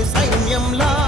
గెలిచెను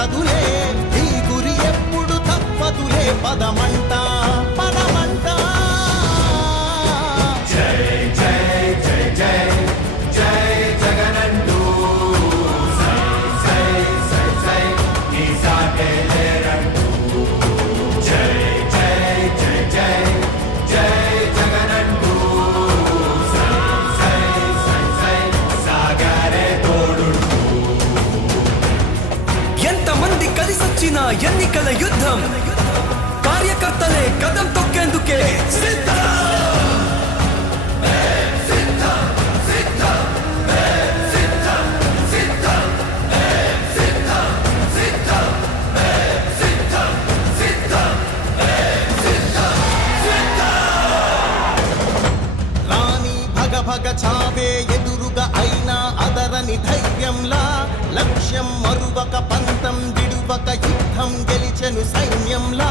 తప్పదులే నీ గురి ఎప్పుడు తప్పదులే పదమంటా మంది కలిసొచ్చిన ఎన్నికల యుద్ధం. కార్యకర్తలే కదం తొక్కేందుకే సిద్ధం. భగ చావే ఎదురుగా అయినా అదరని ధైర్యంలా లక్ష్యం మరువక పంతం ఒక యుద్ధం గెలిచెను సైన్యంలా.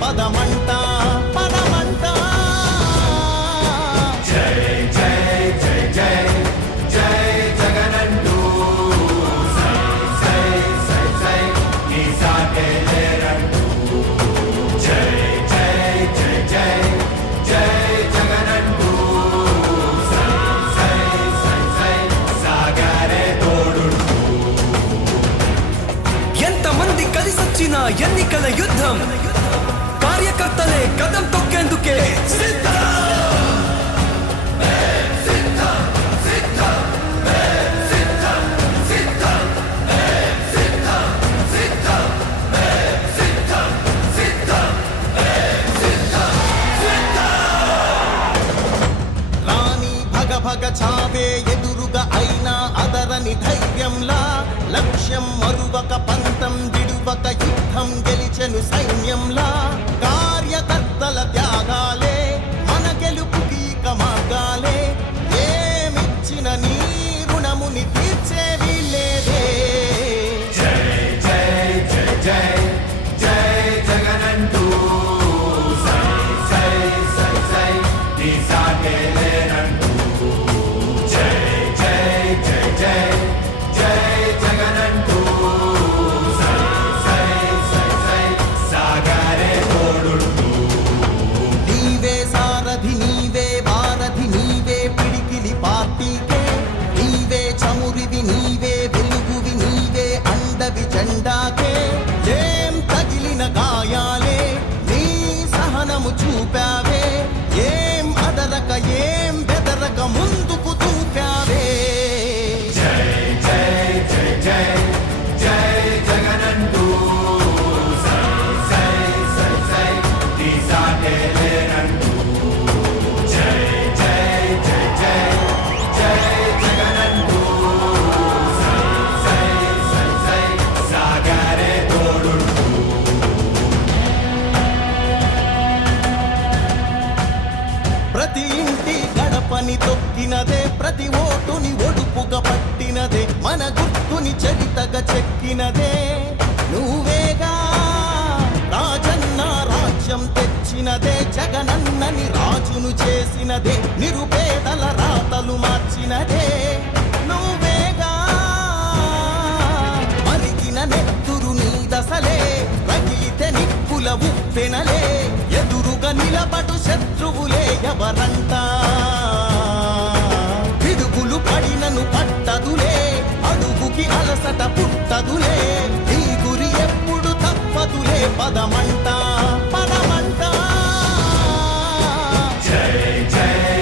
పదమంట పదమంట పదమంట ఎంతమంది కలిసొచ్చిన ఎన్నికల యుద్ధం? కార్యకర్తలే కదం తొక్కేందుకే భగ చావే ఎదురుగా అయినా అదరని ధైర్యంలా లక్ష్యం మరువక పంతం విడువక యుద్ధం గెలిచెను సైన్యంలా కార్యకర్తల త్యాగాలే గుండాకే ఏం తగిలిన గాయా చెక్కినదే. నువ్వేగా రాజన్న రాజ్యం తెచ్చినదే జగనన్నని రాజును చేసినదే నిరుపేదల రాతలు మార్చినదే. నువ్వేగా మరిగిన నెత్తురు నీ దశలే రగిలితే నిప్పుల ఉప్పెనలే ఎదురుగా నిలబడు శత్రువులే ఎవరంట పిడుగులు పడినను పట్టదులే అడుగుకి అలసట తప్పదులే. నీ గురి ఎప్పుడు తప్పదులే పదమంటా